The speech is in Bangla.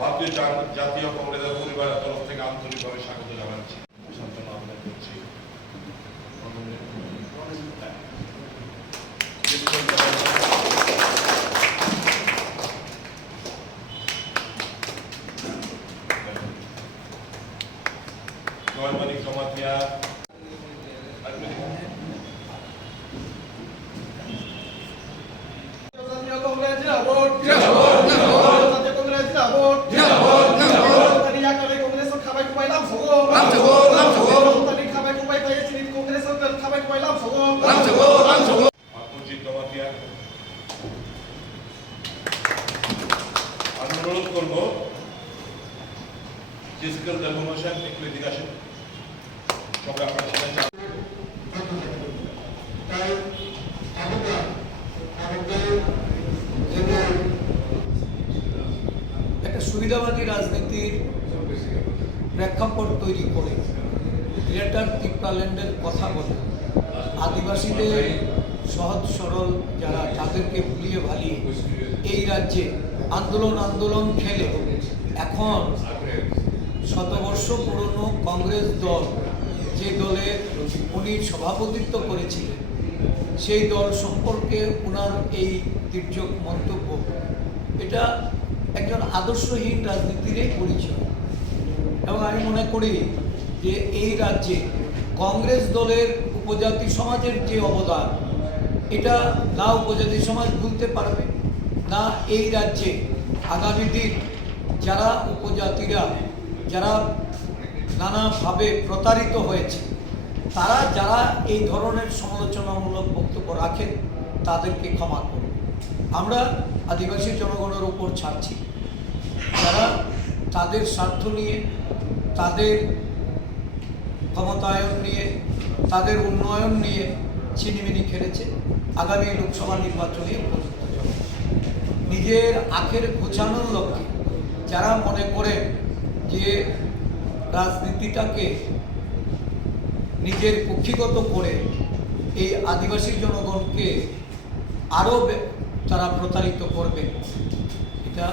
ভারতীয় জাতীয় কংগ্রেসের পরিবারের তরফ থেকে আন্তরিকভাবে স্বাগত জানাচ্ছি। জমাতিয়া অনুরোধ করব ফিজিক্যাল ডেভেলপমেন্ট একটু এদিকে আসেন। সবাই আপনার সাথে চা- তাই আমরা আমাদের এবং একটা সুবিধাবাদী রাজনীতির প্রেক্ষাপট তৈরি করে গ্রেটার টিপ্রাল্যান্ডের কথা বলে। আদিবাসীদের সহজ সরল যারা তাদেরকে ভুলিয়ে ভালিয়ে এই রাজ্যে আন্দোলন আন্দোলন খেলে এখন শতবর্ষ পুরনো কংগ্রেস দল যে দলে উনি সভাপতিত্ব করেছিলেন, সেই দল সম্পর্কে ওনার এই তির্যক মন্তব্য। এটা একজন আদর্শহীন রাজনীতিরই পরিচয়। এবং আমি মনে করি যে এই রাজ্যে কংগ্রেস দলের উপজাতি সমাজের যে অবদান, এটা না উপজাতি সমাজ ভুলতে পারবে, না এই রাজ্যে আগামী দিন যারা উপজাতিরা, যারা নানাভাবে প্রতারিত হয়েছে, তারা যারা এই ধরনের সমালোচনামূলক বক্তব্য রাখেন, তাদেরকে ক্ষমা করুন। আমরা আদিবাসী জনগণের উপর ছাড়ছি। যারা তাদের স্বার্থ নিয়ে, তাদের ক্ষমতায়ন নিয়ে, তাদের উন্নয়ন নিয়ে ছিনিমিনি খেলেছে আগামী লোকসভা নির্বাচনে উপযুক্ত নিজের আখের ঘোচানোর লক্ষ্যে যারা মনে করেন যে রাজনীতিটাকে নিজের কক্ষিগত করে এই আদিবাসী জনগণকে আরও তারা প্রতারিত করবে। এটা